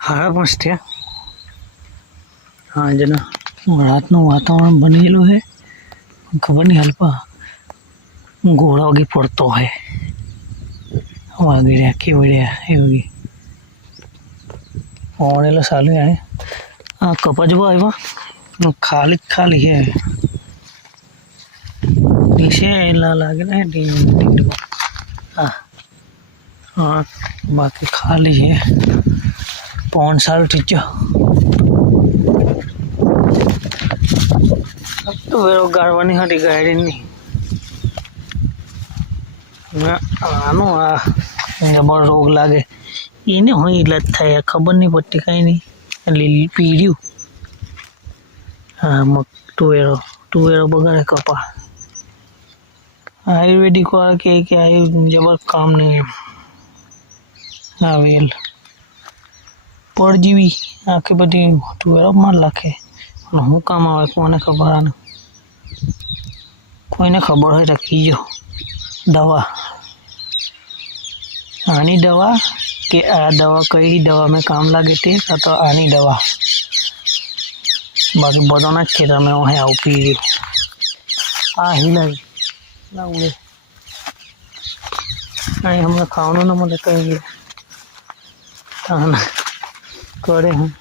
हाड़ा मस्त है। हाँ जना रात वातावरण बनेलू है, खबर नहीं हल्पा घोड़ा वगी पड़तो है वगैरह की बढ़िया होगी पड़ेलो चालू है। हाँ कपज आया खाली खाली है नीचे लगे ना हाँ हाँ बाकी खाली है पौन साल ठीक तो वेरो गाड़वानी हाटी गाड़ी नहीं आनो आ जबर रोग लागे इने हुई इलाज थाय खबर नहीं पड़ती कहीं नहीं पीड़्यू। हाँ मग टुवेरो बगाड़े कपा आयुर्वेदिक वाला के जबर काम नहीं है। आवेल परजीवी आके बड़ी टुवेरो मार लाखे हूँ काम आवे कोने खबर कोई ने खबर है रखी जो दवा आनी दवा के आ दवा कई दवा में काम लगे थे तो आनी दवा बाकी बदना खेत में वह आउ पी आ हिला ना उड़े नहीं हमें खाओ ना मतलब कहीं खाना करे हैं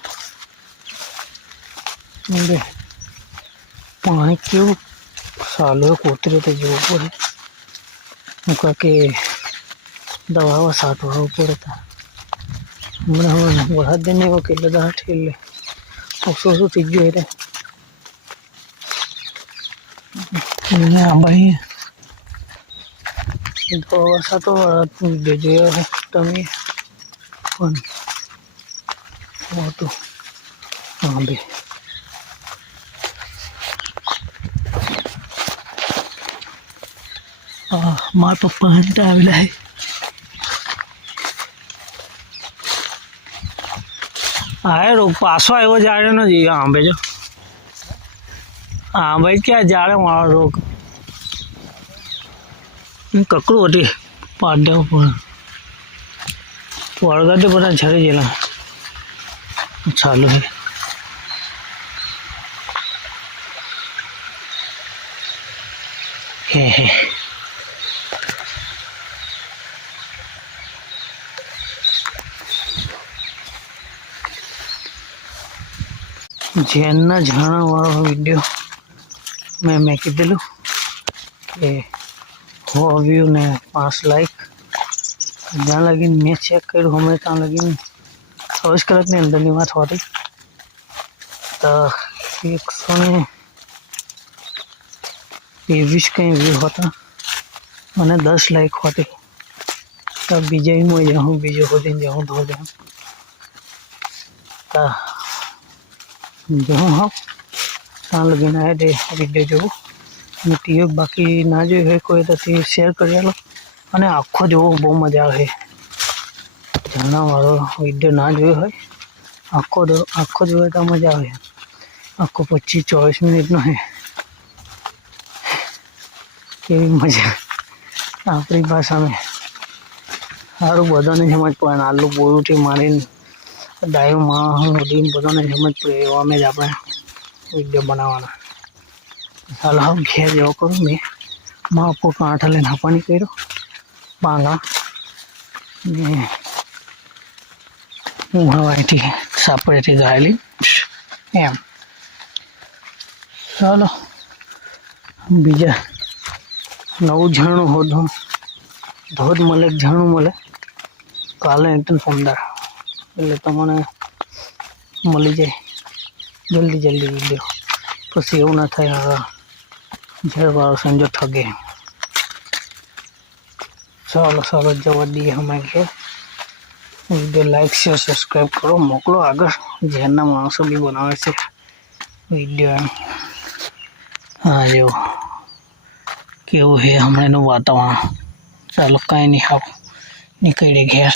पानी क्यों सालों कोतरे थे जो ऊपर के दवा साथ ऊपर था हमने बढ़ा देने को किलो दहा ठेल सो तीजो है भाई दवा तो जो है तमी वो तो हाँ भाई मार पप्पा हंटा आवेला है आए रो पासो आयो जाड़े न जी हाँ भेजो हाँ भाई क्या जाड़े मारो रोग ककड़ू हटी पाडे पड़गा तो बड़ा झड़े जेला चालू है जेना झाड़ा वाला वीडियो मैं कीधेलू कि हो व्यू ने 5 लाइक जहाँ लगी मैं चेक करूँ हमें तहाँ लगी 24 कलाक ने अंदर नहीं बात होती तो 120 कहीं व्यू होता मैंने 10 लाइक होती तब बीजे ही मैं जाऊँ बीजे हो दिन जाऊँ धो जाऊँ तो जो हाँ तहाँ लगी ना दे वीडियो जो टीवी बाकी ना जो है कोई तो शेयर कर लो અને આખો જોવો બહુ મજા આવે ઝરણાવાળો વિડીયો ના જોયો હોય આખો જોવે તો મજા આવે આખો 25-24 મિનિટનો છે કેવી મજા આપણી ભાષામાં સારું બધાને સમજ પડે આલુ બોરુંથી મારીને ડાયો માં નદી બધાને સમજ પડે એવા અમે જ આપણે વિડીયો બનાવવાના ચાલો હવે ઘેર જેવો કરું મેં માં આપો કાંઠા લઈને હાપાણી કર્યો बांगा हूँ हवाई थी सापड़े थी गायली एम चलो बीजा नव झरणु हो धोध मले झरणु मले काले एकदम शानदार એટલે તમને મળી જાય જલ્દી વિડીયો પછી એવું ના થાય ઝેરવાળો સંજો ઠગે चलो जवा दिए हमारे वीडियो लाइक शेयर सब्सक्राइब करो मोकलो आगे जेना माणसों भी बनावे से वीडियो हाँ जो केव है हमने वातावरण चलो कहीं नहीं हाँ निकले घेर।